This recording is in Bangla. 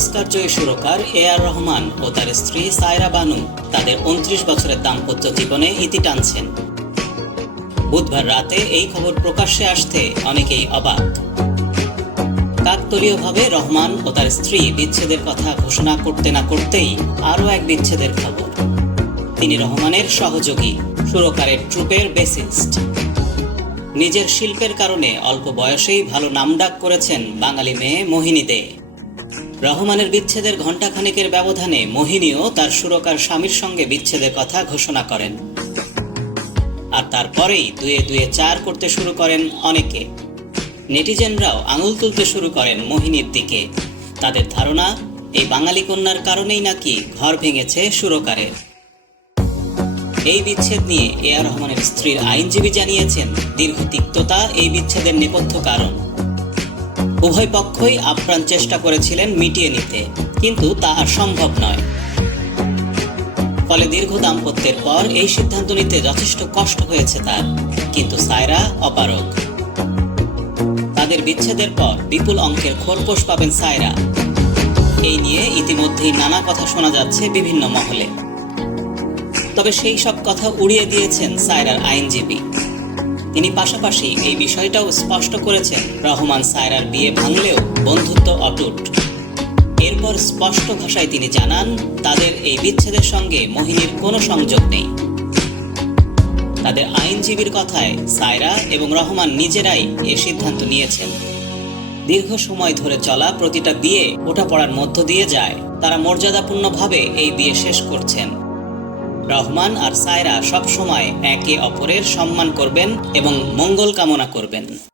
অস্কার জয়ী সুরকার এ.আর রহমান ও তার স্ত্রী সায়রা বানু তাদের 29 বছরের দাম্পত্য জীবনে ইতি টানছেন। বুধবার রাতে এই খবর প্রকাশ্যে আসতে অনেকেই অবাক। কাকতালীয়ভাবে রহমান ও তার স্ত্রী বিচ্ছেদের কথা ঘোষণা করতে না করতেই আরও এক বিচ্ছেদের খবর। তিনি রহমানের সহযোগী, সুরকারের ট্রুপের বেসিস্ট। নিজের শিল্পের কারণে অল্প বয়সেই ভালো নামডাক করেছেন বাঙালি মেয়ে মোহিনী দে। রহমানের বিচ্ছেদের ঘণ্টাখানেকের ব্যবধানে মোহিনীও তার সুরকার স্বামীর সঙ্গে বিচ্ছেদের কথা ঘোষণা করেন। আর তারপরেই দুয়ে দুয়ে চার করতে শুরু করেন অনেকে। নেটিজেনরাও আঙুল তুলতে শুরু করেন মোহিনীর দিকে। তাদের ধারণা, এই বাঙালি কন্যার কারণেই নাকি ঘর ভেঙেছে সুরকারের। এই বিচ্ছেদ নিয়ে এ.আর রহমানের স্ত্রীর আইনজীবী জানিয়েছেন, দীর্ঘ তিক্ততা এই বিচ্ছেদের নেপথ্য কারণ। উভয় পক্ষই আপ্রাণ চেষ্টা করেছিলেন মিটিয়ে নিতে, কিন্তু তা আর সম্ভব নয়। ফলে দীর্ঘ দাম্পত্যের পর এই সিদ্ধান্ত নিতে যথেষ্ট কষ্ট হয়েছে তার। কিন্তু সায়রা অপারগ। তাদের বিচ্ছেদের পর বিপুল অঙ্কের খোরপোশ পাবেন সায়রা। এই নিয়ে ইতিমধ্যেই নানা কথা শোনা যাচ্ছে বিভিন্ন মহলে। তবে সেই সব কথা উড়িয়ে দিয়েছেন সায়রার আইনজীবী। তিনি পাশাপাশি এই বিষয়টাও স্পষ্ট করেছেন, রহমান সায়রার বিয়ে ভাঙলেও বন্ধুত্ব অটুট। এরপর স্পষ্ট ভাষায় তিনি জানান, তাদের এই বিচ্ছেদের সঙ্গে মোহিনীর কোনো সংযোগ নেই। তাদের আইনজীবীর কথায় সায়রা এবং রহমান নিজেরাই এ সিদ্ধান্ত নিয়েছেন। দীর্ঘ সময় ধরে চলা প্রতিটা বিয়ে ওঠাপড়ার মধ্য দিয়ে যায়। তারা মর্যাদাপূর্ণভাবে এই বিয়ে শেষ করছেন। রহমান আর সায়রা সব সময় একে অপরের সম্মান করবেন এবং মঙ্গল কামনা করবেন।